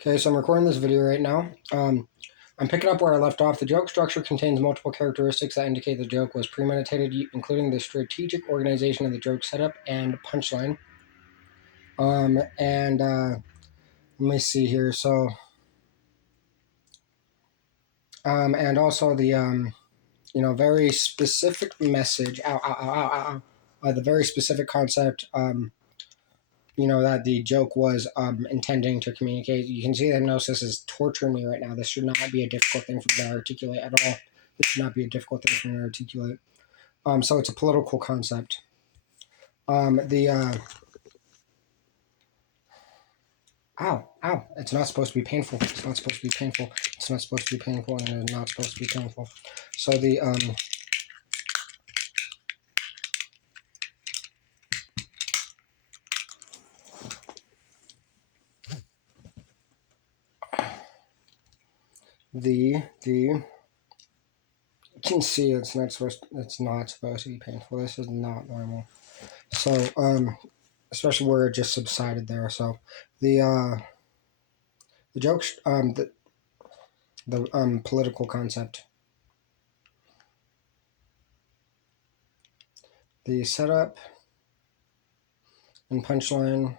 Okay, so I'm recording this video right now. I'm picking up where I left off. The joke structure contains multiple characteristics that indicate the joke was premeditated, including the strategic organization of the joke setup and punchline. Let me see here. So, and also the very specific message. Ow, ow, ow, ow, ow. The very specific concept. That the joke was intending to communicate. You can see that hypnosis is torturing me right now. This should not be a difficult thing for me to articulate at all. This should not be a difficult thing for me to articulate. So it's a political concept. Ow. It's not supposed to be painful. It's not supposed to be painful. It's not supposed to be painful, and it's not supposed to be painful. So you can see it's not supposed to be painful. This is not normal. So especially where it just subsided there. So the joke, the political concept, the setup and punchline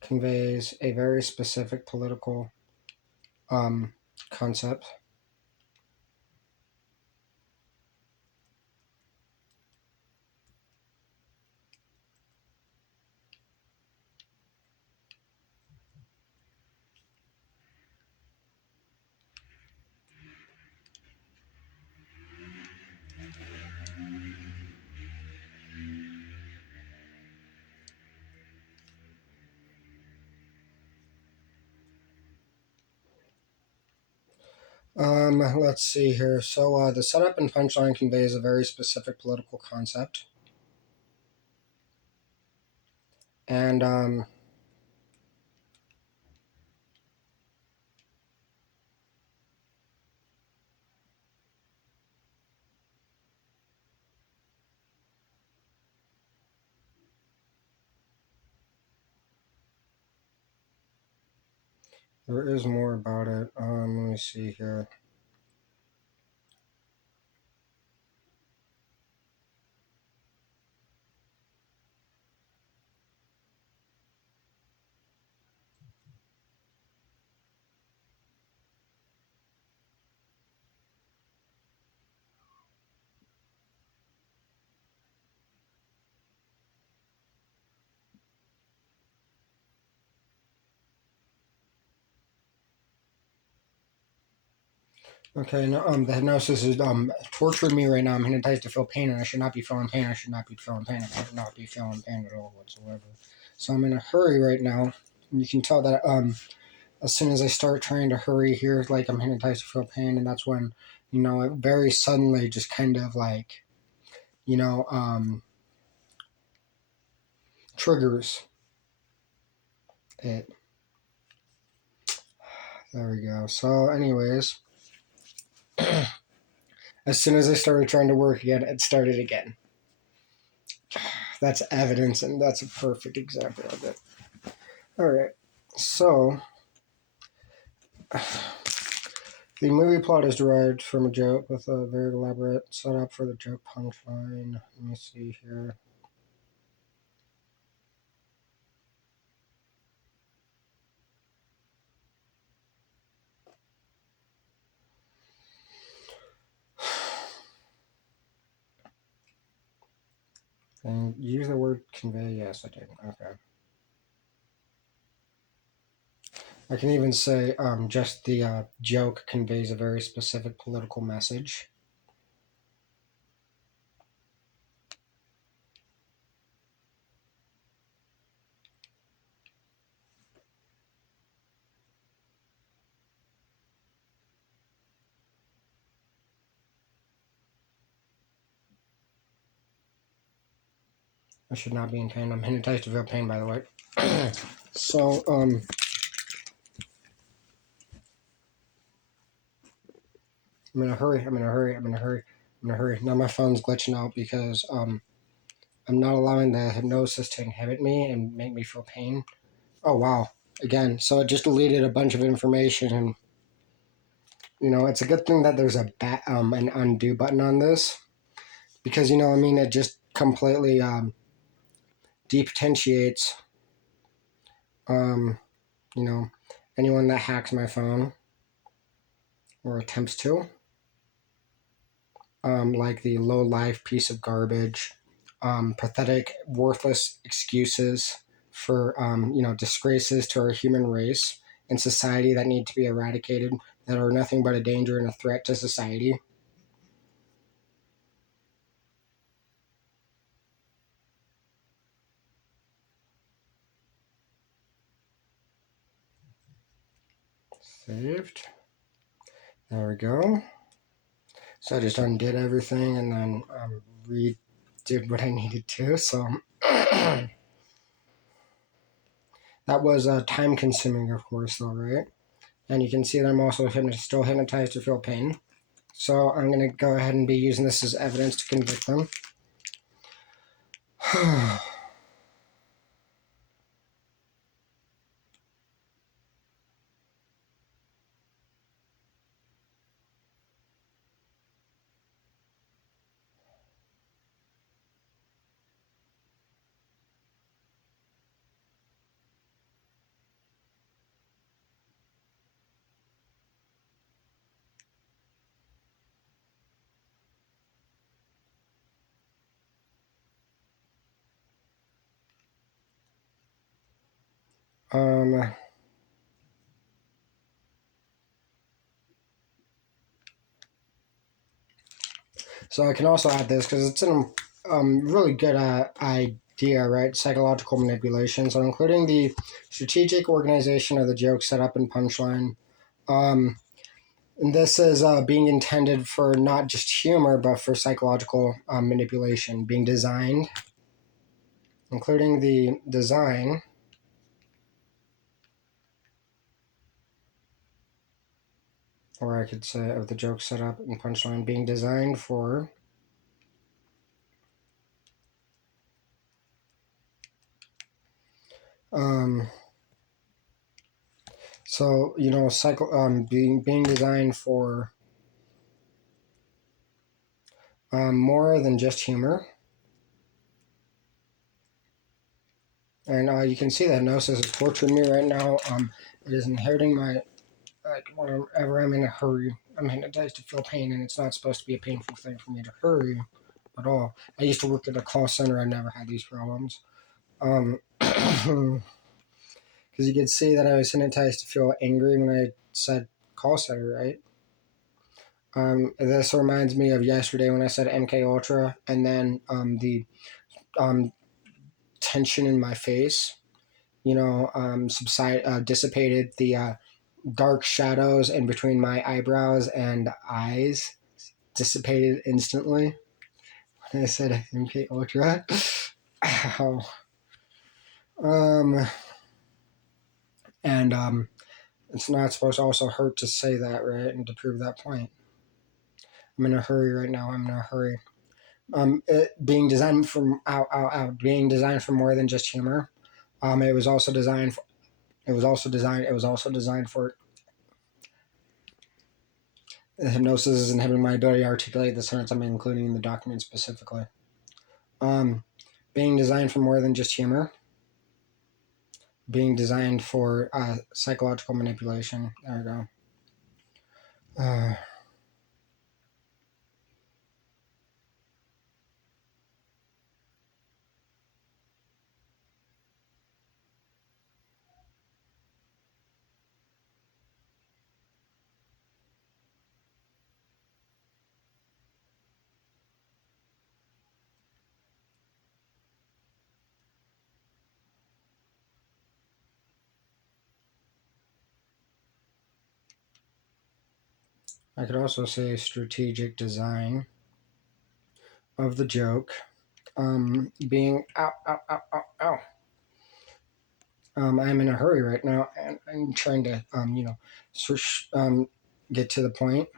conveys a very specific political concept. Let's see here. So the setup and punchline conveys a very specific political concept. And there is more about it. Let me see here. Okay, no, the hypnosis is torturing me right now. I'm hypnotized to feel pain, and I should not be feeling pain. I should not be feeling pain. I should not be feeling pain at all whatsoever. So I'm in a hurry right now. And you can tell that as soon as I start trying to hurry here, like I'm hypnotized to feel pain, and that's when it very suddenly just kind of like triggers it. There we go. So, anyways. As soon as I started trying to work again, it started again. That's evidence, and that's a perfect example of it. All right, so the movie plot is derived from a joke with a very elaborate setup for the joke punchline. Let me see here. And use the word convey. Yes, I did. Okay. I can even say just the joke conveys a very specific political message. I should not be in pain. I'm hypnotized to feel pain, by the way. So, I'm in a hurry. Now my phone's glitching out because I'm not allowing the hypnosis to inhibit me and make me feel pain. Oh, wow. again. So it just deleted a bunch of information, and it's a good thing that there's an undo button on this, because it just completely depotentiates um, you know anyone that hacks my phone or attempts to, like the low life piece of garbage, pathetic, worthless excuses for disgraces to our human race and society that need to be eradicated, that are nothing but a danger and a threat to society. Saved. There we go. So I just undid everything and then redid what I needed to. So that was time consuming, of course, though, right? And you can see that I'm also still hypnotized to feel pain. So I'm going to go ahead and be using this as evidence to convict them. um, so I can also add this because it's a really good idea, right? Psychological manipulation. So including the strategic organization of the joke, setup, and punchline. And this is being intended for not just humor, but for psychological manipulation, being designed, including the design, or I could say of the joke setup and punchline, being designed for um, so being designed for more than just humor. And you can see that hypnosis is torturing me right now. It is inheriting my, like, whenever I'm in a hurry, I'm hypnotized to feel pain, and it's not supposed to be a painful thing for me to hurry at all. I used to work at a call center. I never had these problems. Because you could see that I was hypnotized to feel angry when I said call center, right? This reminds me of yesterday when I said MK Ultra, and then the um, tension in my face, dissipated. The dark shadows in between my eyebrows and eyes dissipated instantly when I said MK Ultra. Ow. Um, and it's not supposed to also hurt to say that, right? And to prove that point. I'm in a hurry right now. I'm in a hurry. It being designed from being designed for more than just humor. It was also designed for. It was also designed. It was also designed for hypnosis is inhibiting my ability to articulate the sentence I'm including in the document specifically. Um, being designed for more than just humor. Being designed for psychological manipulation. There we go. I could also say strategic design of the joke. Being ow, ow, ow, ow, ow. I'm in a hurry right now, and I'm trying to, get to the point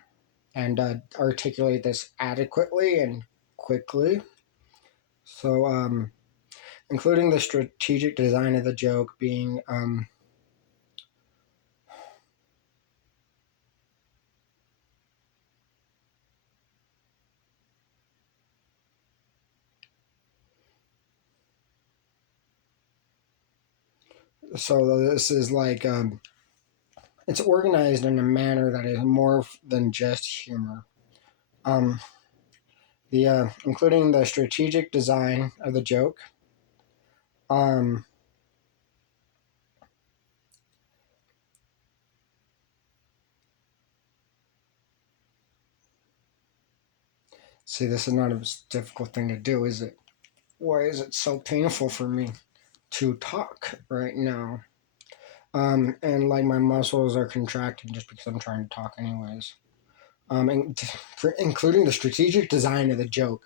and articulate this adequately and quickly. So, including the strategic design of the joke being So this is like it's organized in a manner that is more than just humor. Um, the including the strategic design of the joke. Um, See, this is not a difficult thing to do, is it? Why is it so painful for me to talk right now? And like my muscles are contracting just because I'm trying to talk, anyways. And including the strategic design of the joke.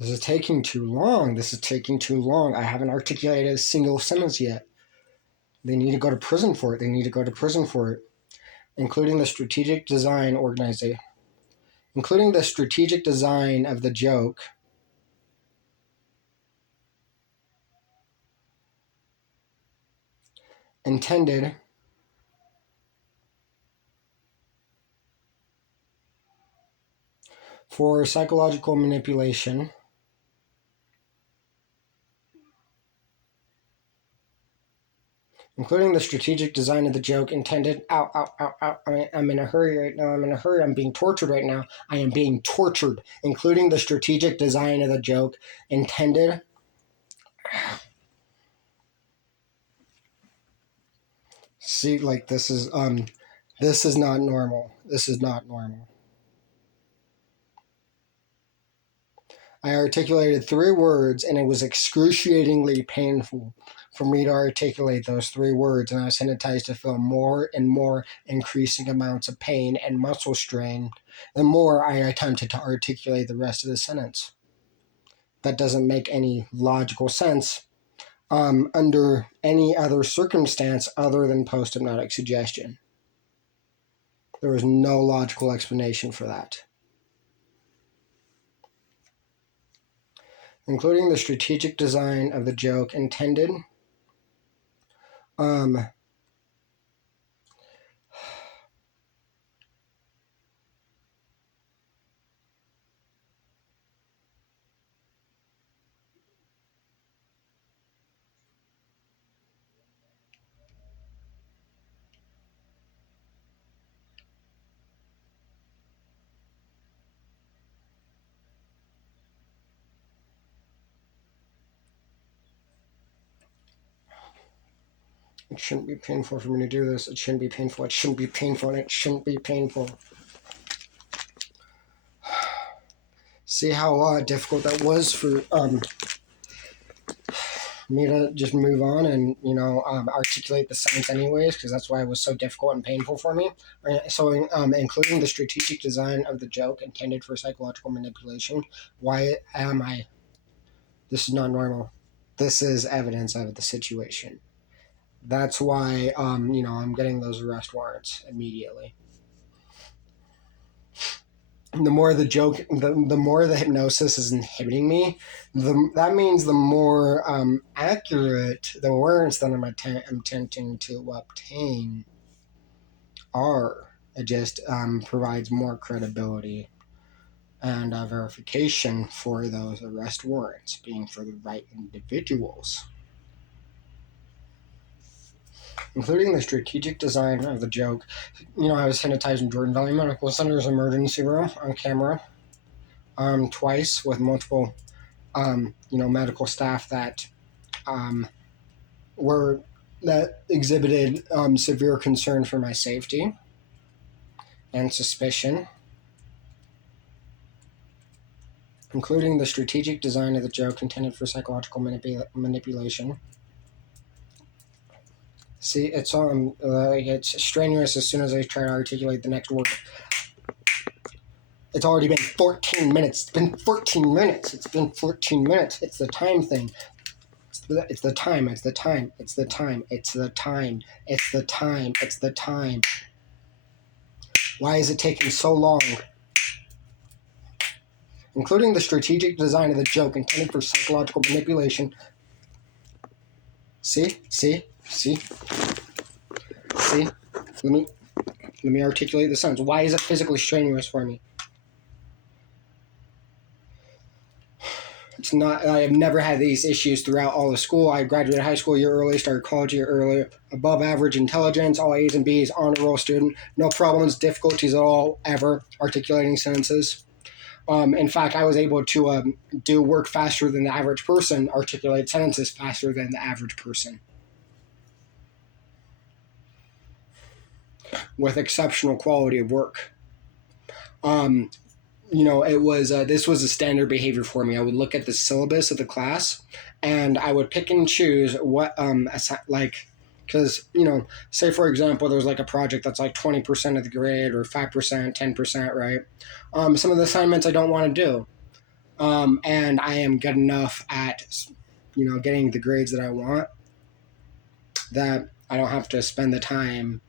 This is taking too long. This is taking too long. I haven't articulated a single sentence yet. They need to go to prison for it. They need to go to prison for it. Including the strategic design organization. Including the strategic design of the joke. Intended for psychological manipulation. Including the strategic design of the joke intended. Ow, ow, ow, ow. I'm in a hurry right now. I'm in a hurry. I'm being tortured right now. I am being tortured. Including the strategic design of the joke intended. See, like this is not normal. This is not normal. I articulated 3 words and it was excruciatingly painful for me to articulate those 3 words, and I was hypnotized to feel more and more increasing amounts of pain and muscle strain the more I attempted to articulate the rest of the sentence. That doesn't make any logical sense under any other circumstance other than post-hypnotic suggestion. There was no logical explanation for that. Including the strategic design of the joke intended. It shouldn't be painful for me to do this. It shouldn't be painful. It shouldn't be painful. And it shouldn't be painful. See how difficult that was for me to just move on and articulate the sentence anyways, because that's why it was so difficult and painful for me. So including the strategic design of the joke intended for psychological manipulation. Why am I? This is not normal. This is evidence of the situation. That's why I'm getting those arrest warrants immediately. The more the joke, the more the hypnosis is inhibiting me, that means the more accurate the words that I'm attempting to obtain are. It just provides more credibility and verification for those arrest warrants being for the right individuals. Including the strategic design of the joke. I was hypnotized in Jordan Valley Medical Center's emergency room on camera twice with multiple medical staff that exhibited severe concern for my safety and suspicion, including the strategic design of the joke intended for psychological manipulation. See, it's strenuous as soon as I try to articulate the next word. It's already been 14 minutes. It's been 14 minutes. It's been 14 minutes. It's the time thing. It's the time. It's the time. It's the time. It's the time. It's the time. It's the time. Why is it taking so long? Including the strategic design of the joke intended for psychological manipulation. See? Let me articulate the sentence. Why is it physically strenuous for me? It's not. I have never had these issues throughout all of school. I graduated high school a year early, started college a year early. Above average intelligence, all A's and B's, honor roll student. No problems, difficulties at all ever articulating sentences. In fact, I was able to do work faster than the average person, articulate sentences faster than the average person, with exceptional quality of work. Um, it was this was a standard behavior for me. I would look at the syllabus of the class, and I would pick and choose what like, because say for example, there's like a project that's like 20% of the grade or 5%, 10%, right? Some of the assignments I don't want to do, and I am good enough at getting the grades that I want that I don't have to spend the time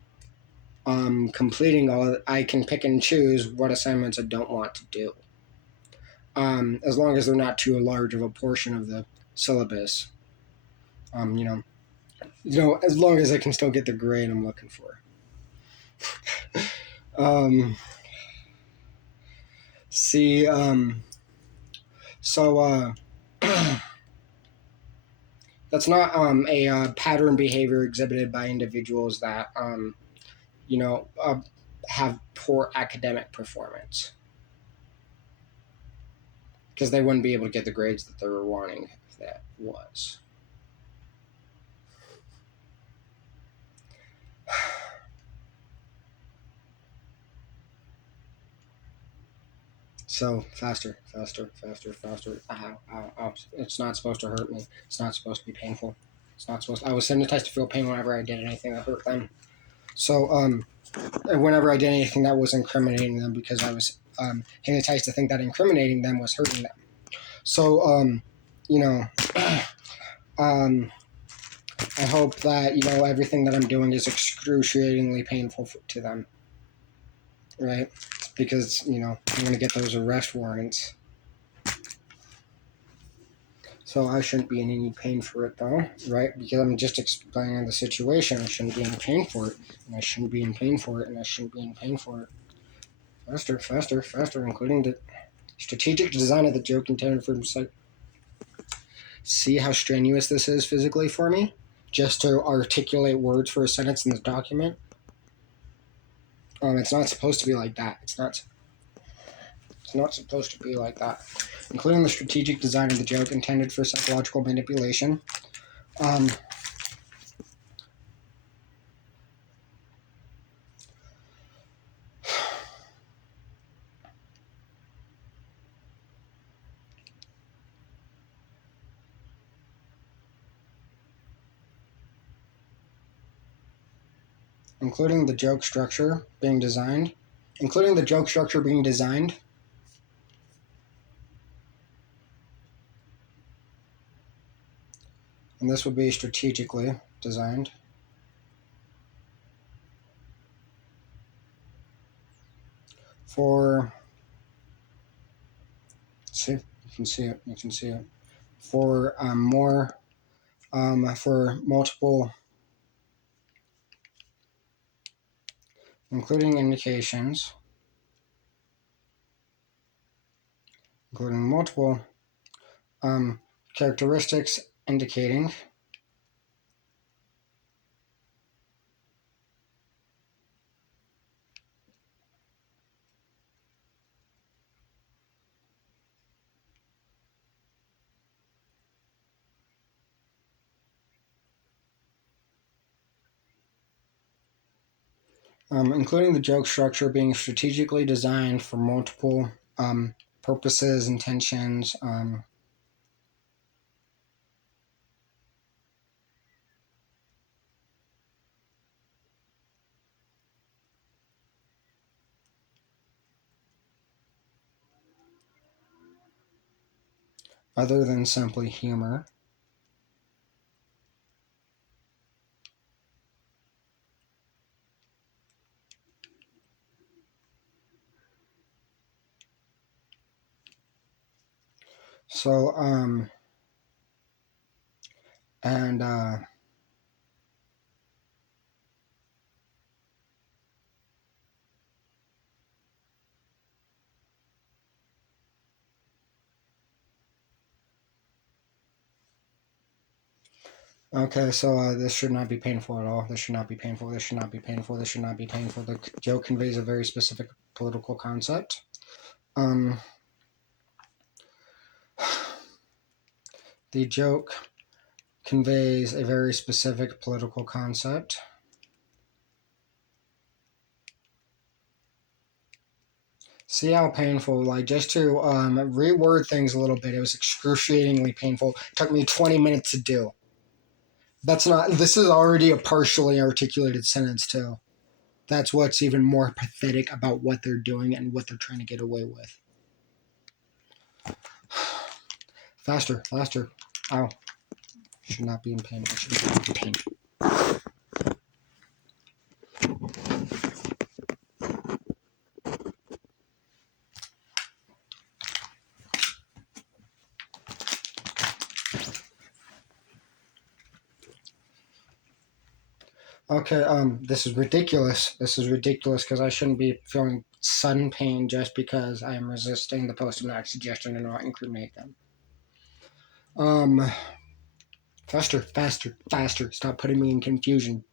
completing all of it. I can pick and choose what assignments I don't want to do. As long as they're not too large of a portion of the syllabus. Um, you know, as long as I can still get the grade I'm looking for. um, see, so that's not a pattern behavior exhibited by individuals that have poor academic performance, because they wouldn't be able to get the grades that they were wanting if that was. So faster, faster, faster, faster. Ow, ow, ow. It's not supposed to hurt me. It's not supposed to be painful. It's not supposed I was hypnotized to feel pain whenever I did anything that hurt them. So whenever I did anything that was incriminating them, because I was hypnotized to think that incriminating them was hurting them. So you know, I hope that everything that I'm doing is excruciatingly painful to them, right? Because I'm going to get those arrest warrants. So I shouldn't be in any pain for it, though, right? Because I'm just explaining the situation. I shouldn't be in pain for it, and I shouldn't be in pain for it, and I shouldn't be in pain for it. Faster, faster, faster, including the strategic design of the joke intended for himself. See how strenuous this is physically for me? Just to articulate words for a sentence in the document? It's not supposed to be like that. It's not supposed to be like that. Including the strategic design of the joke intended for psychological manipulation. Including the joke structure being designed. And this would be strategically designed. For, see, you can see it. For for multiple, including indications, including multiple characteristics indicating including the joke structure being strategically designed for multiple purposes, intentions, other than simply humor. So, and Okay, so this should not be painful at all. This should not be painful. This should not be painful. This should not be painful. The joke conveys a very specific political concept. The joke conveys a very specific political concept. See how painful, like just to reword things a little bit, it was excruciatingly painful. It took me 20 minutes to do. This is already a partially articulated sentence too. That's what's even more pathetic about what they're doing and what they're trying to get away with. Faster, faster. Ow. Should not be in pain. I should not be in pain. Okay, this is ridiculous. This is ridiculous because I shouldn't be feeling sudden pain just because I am resisting the post-hypnotic suggestion to not incriminate them. Faster, faster, faster. Stop putting me in confusion.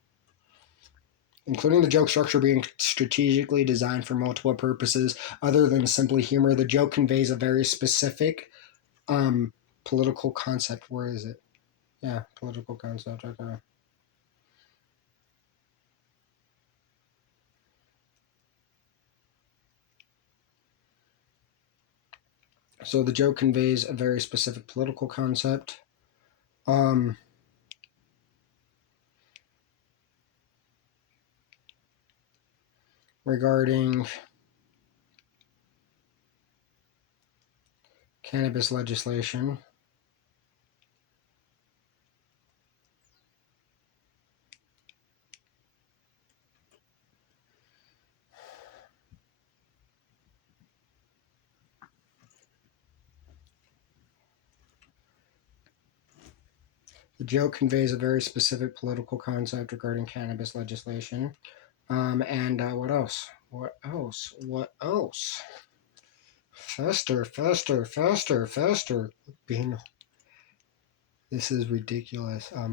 Including the joke structure being strategically designed for multiple purposes other than simply humor, the joke conveys a very specific political concept. Where is it? Yeah, political concept. Okay. So the joke conveys a very specific political concept. Regarding cannabis legislation. The joke conveys a very specific political concept regarding cannabis legislation. And what else? What else? What else? Faster, faster, faster, faster. Being This is ridiculous. I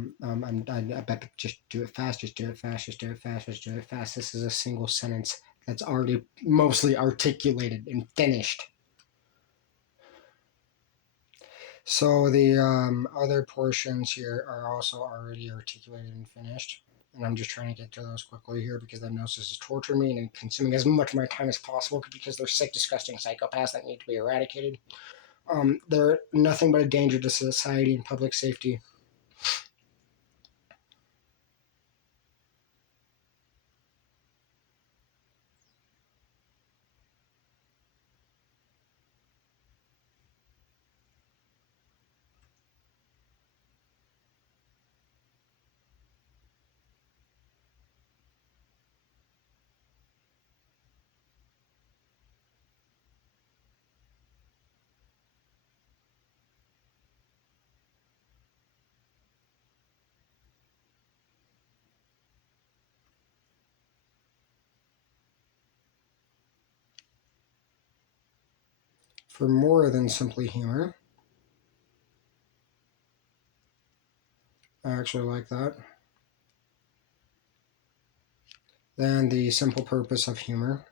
bet just do it fast, just do it fast, just do it fast, just do it fast. This is a single sentence that's already mostly articulated and finished. So the other portions here are also already articulated and finished. And I'm just trying to get to those quickly here because hypnosis is torturing me and consuming as much of my time as possible because they're sick, disgusting psychopaths that need to be eradicated. They're nothing but a danger to society and public safety. For more than simply humor. I actually like that. Than the simple purpose of humor.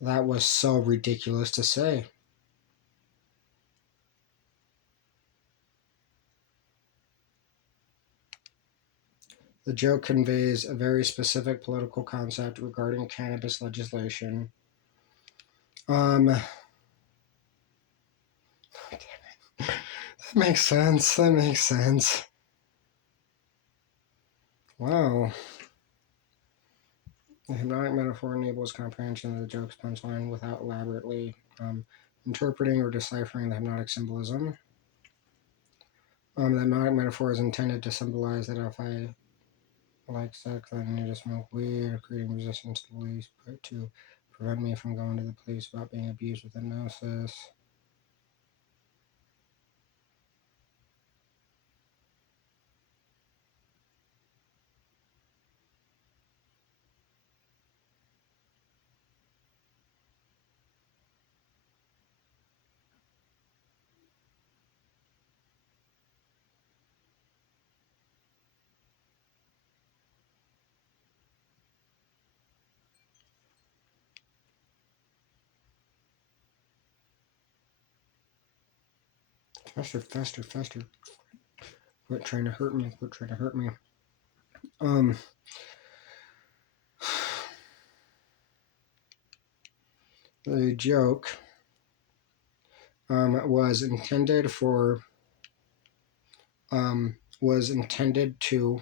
That was so ridiculous to say. The joke conveys a very specific political concept regarding cannabis legislation. That makes sense. That makes sense. Wow. The hypnotic metaphor enables comprehension of the joke's punchline without elaborately interpreting or deciphering the hypnotic symbolism. The hypnotic metaphor is intended to symbolize that if I like sex, then I need to smoke weed, creating resistance to the police, but to prevent me from going to the police about being abused with hypnosis. Faster, faster, faster. Quit trying to hurt me. Quit trying to hurt me. The joke was intended for was intended to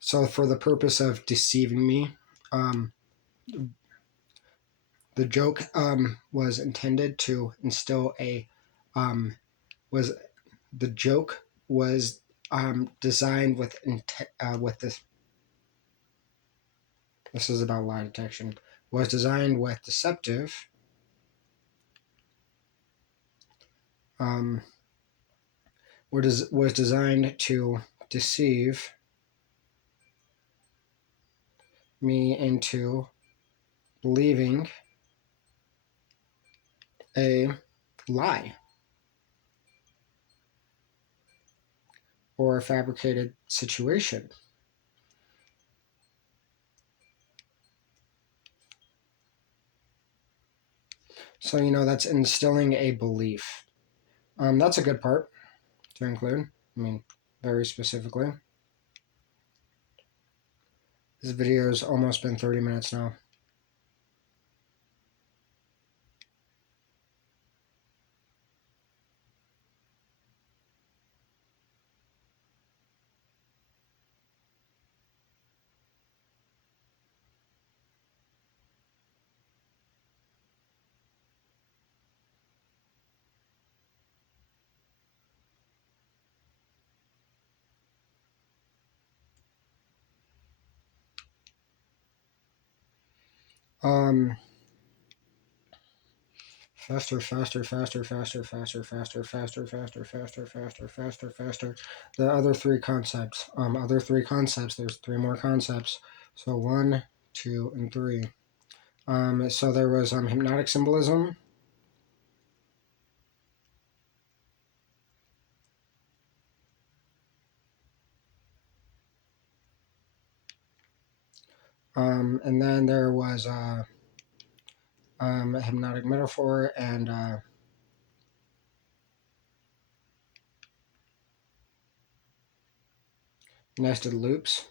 so for the purpose of deceiving me. The joke was intended to instill a was the joke was designed with this. This is about lie detection. Was designed with deceptive. Was designed to deceive me into believing a lie or a fabricated situation. So, that's instilling a belief. That's a good part to include. I mean, very specifically. This video's almost been 30 minutes now. Faster, faster, faster, faster, faster, faster, faster, faster, faster, faster, faster, faster. The other three concepts. There's three more concepts. So 1, 2, and 3. So there was hypnotic symbolism. And then there was a hypnotic metaphor and nested loops,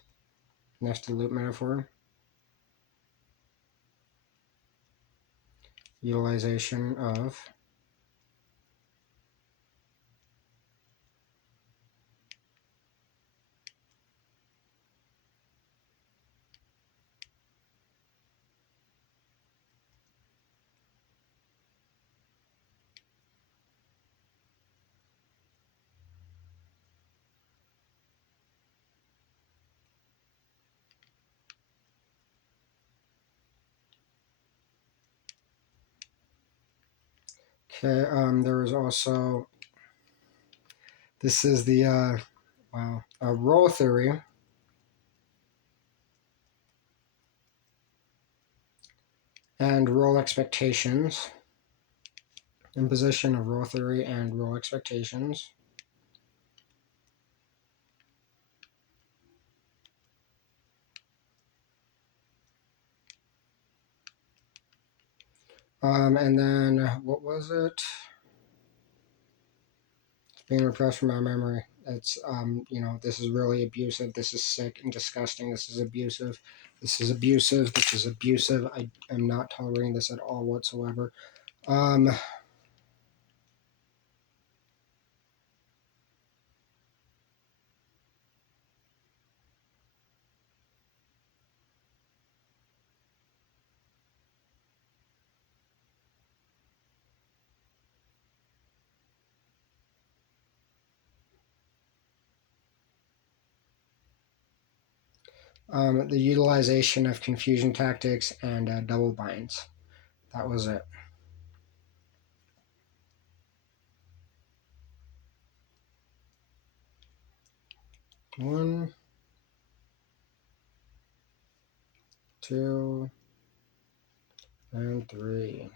nested loop metaphor, utilization of. Okay, there was also, this is the, role theory. And role expectations. Imposition of role theory and role expectations. And then, what was it? It's being repressed from my memory. It's, this is really abusive. This is sick and disgusting. This is abusive. This is abusive. This is abusive. I am not tolerating this at all whatsoever. The utilization of confusion tactics and double binds. That was it. One, two, and 3.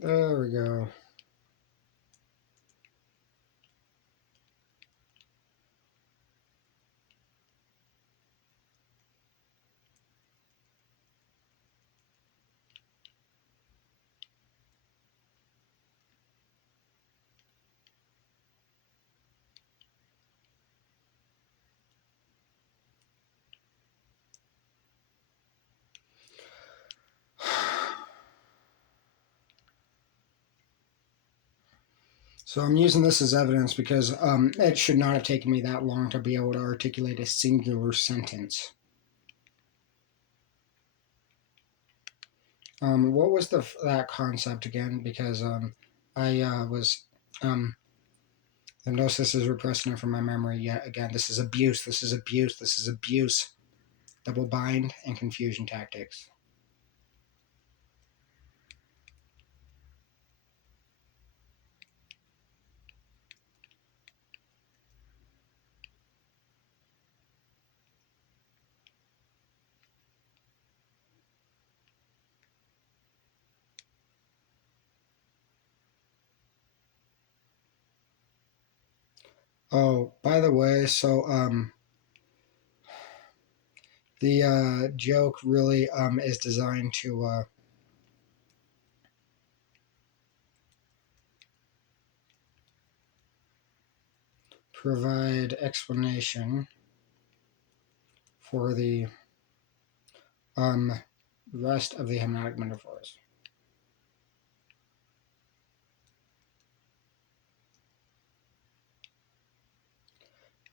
There we go. So I'm using this as evidence because it should not have taken me that long to be able to articulate a singular sentence. What was that concept again? Because I was hypnosis is repressing it from my memory yet again. This is abuse. This is abuse. This is abuse. Double bind and confusion tactics. Oh, by the way, so the joke really is designed to provide explanation for the um, rest of the hypnotic metaphors.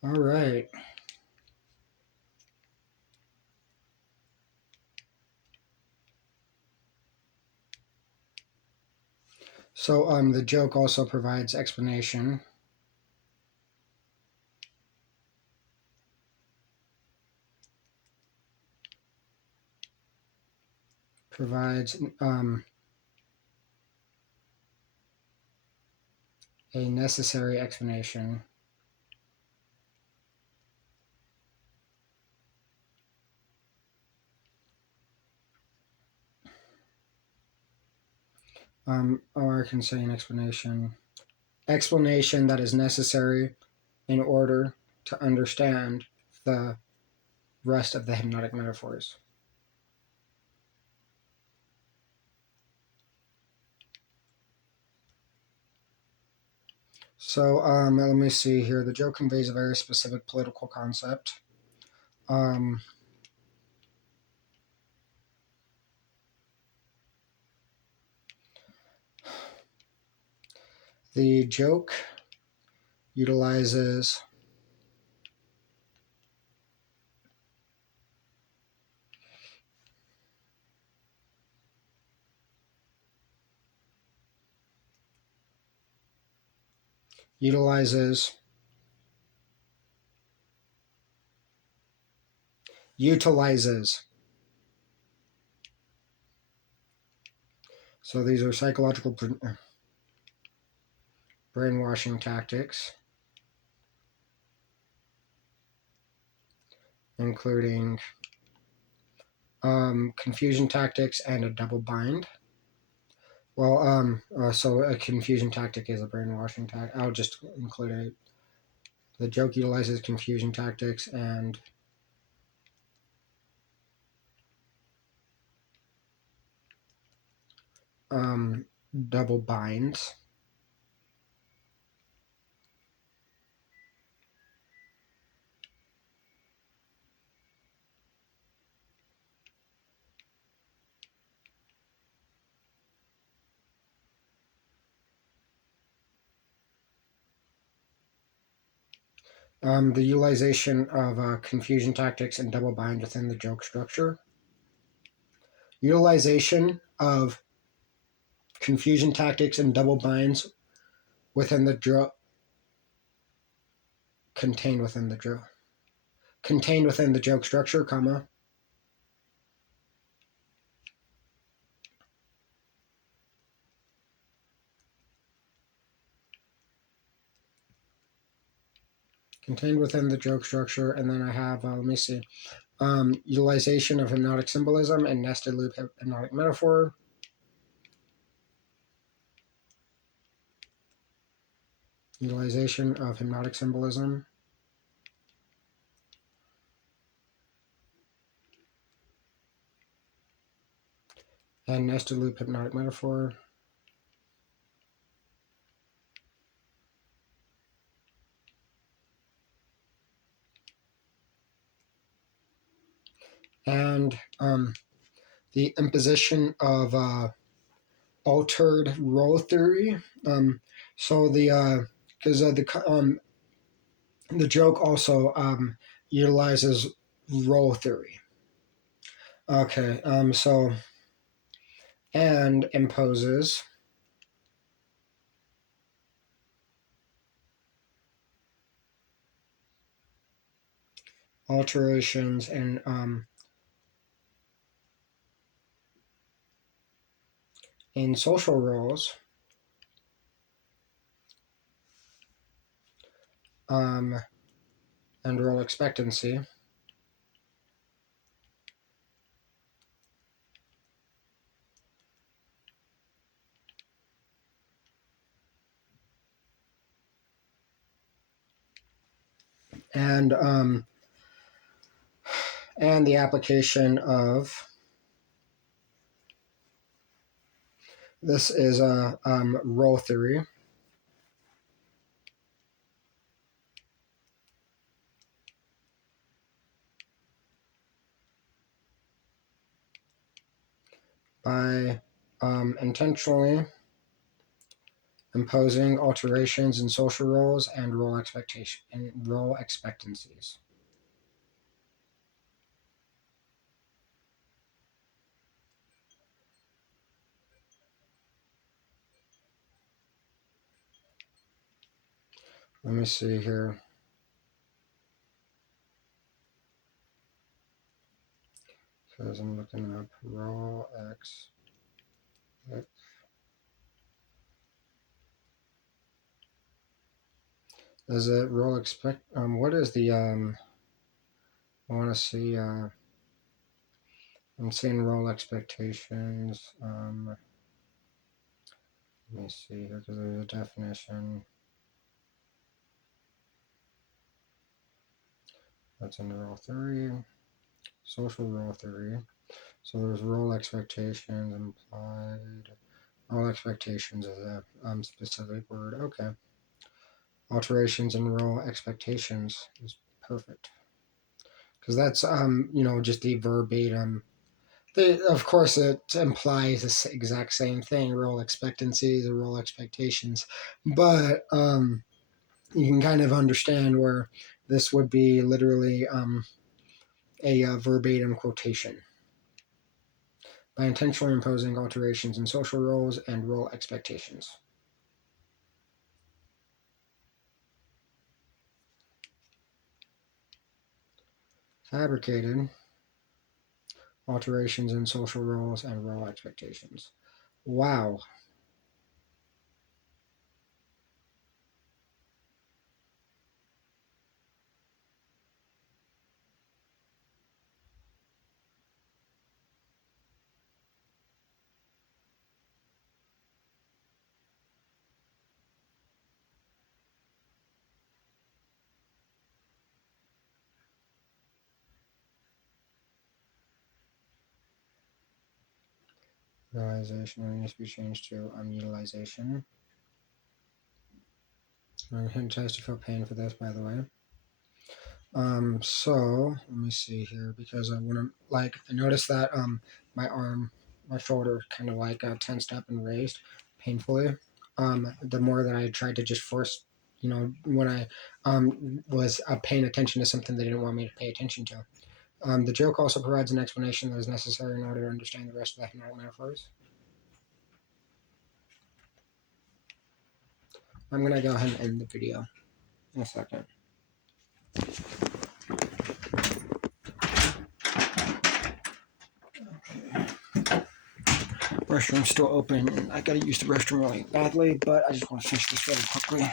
All right. So the joke also provides explanation. Provides a necessary explanation or I can say an explanation that is necessary in order to understand the rest of the hypnotic metaphors. So let me see here. The joke conveys a very specific political concept. Um, the joke utilizes utilizes utilizes. So these are psychological brainwashing tactics, including confusion tactics and a double bind. Well, so a confusion tactic is a brainwashing tactic. I'll just include it. The joke utilizes confusion tactics and double binds. The utilization of confusion tactics and double bind within the joke structure. Utilization of confusion tactics and double binds within the contained within the joke structure, comma. Contained within the joke structure, and then I have, let me see, utilization of hypnotic symbolism and nested loop hypnotic metaphor. Utilization of hypnotic symbolism. And nested loop hypnotic metaphor. And the imposition of altered role theory. So because the joke also utilizes role theory. Okay, so and imposes alterations in social roles and role expectancy. And the application of this is a role theory. By intentionally imposing alterations in social roles and role expectancies. Let me see here. Because I'm looking up role X. Is it role expect? What is the I want to see. I'm seeing role expectations. Let me see here because there's a definition. That's in role theory, social role theory. So there's role expectations implied. Role expectations is a specific word. Okay. Alterations in role expectations is perfect because that's just the verbatim. Of course, it implies the exact same thing: role expectancies or role expectations, but you can kind of understand where this would be literally a verbatim quotation. By intentionally imposing alterations in social roles and role expectations. Fabricated alterations in social roles and role expectations. Wow. Realization needs to be changed to utilization. I'm hypnotized to feel pain for this, by the way. So let me see here because I want to I noticed that my shoulder kind of tensed up and raised painfully. The more that I tried to just force, when I was paying attention to something they didn't want me to pay attention to. The joke also provides an explanation that is necessary in order to understand the rest of the hypnotic metaphors. I'm gonna go ahead and end the video in a second. Restroom's still open. I gotta use the restroom really badly, but I just want to finish this really quickly.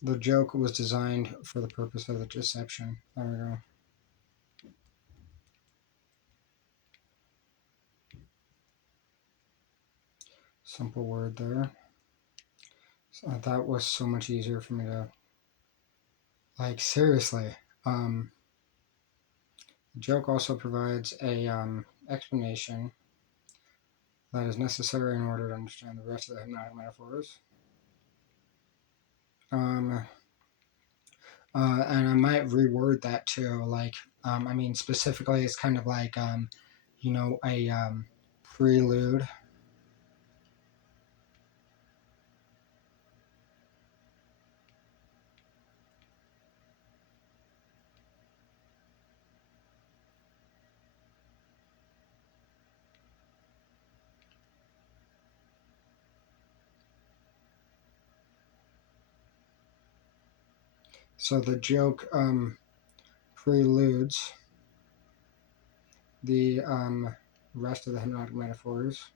The joke was designed for the purpose of the deception. There we go. Simple word there. So that was so much easier for me to, like, seriously. The joke also provides a explanation that is necessary in order to understand the rest of the hypnotic metaphors. And I might reword that too. Like, I mean, specifically, it's kind of like, a prelude. So the joke preludes the rest of the hypnotic metaphors.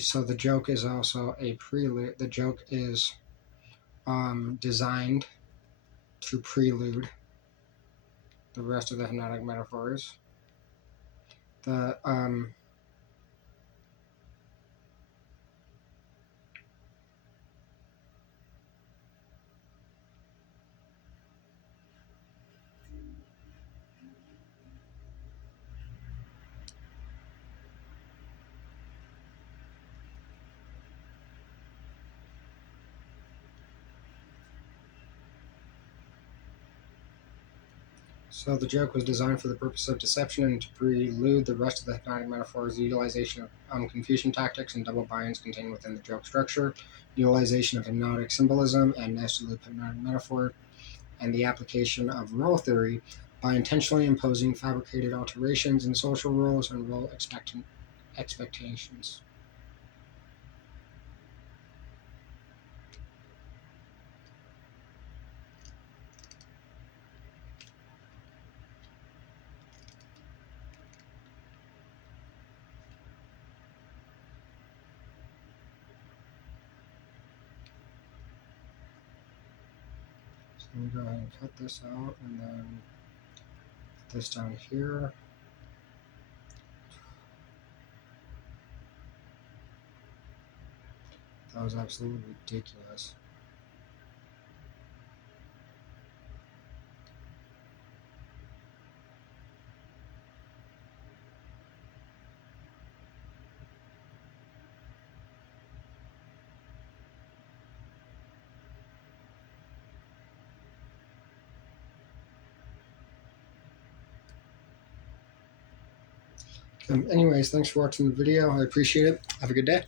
So the joke is also a prelude. The joke is designed to prelude the rest of the hypnotic metaphors. The So the joke was designed for the purpose of deception and to prelude the rest of the hypnotic metaphors, the utilization of confusion tactics and double binds contained within the joke structure, utilization of hypnotic symbolism and nested loop hypnotic metaphor, and the application of role theory by intentionally imposing fabricated alterations in social roles and role expectations. So let me go ahead and cut this out and then put this down here. That was absolutely ridiculous. Anyways, thanks for watching the video. I appreciate it. Have a good day.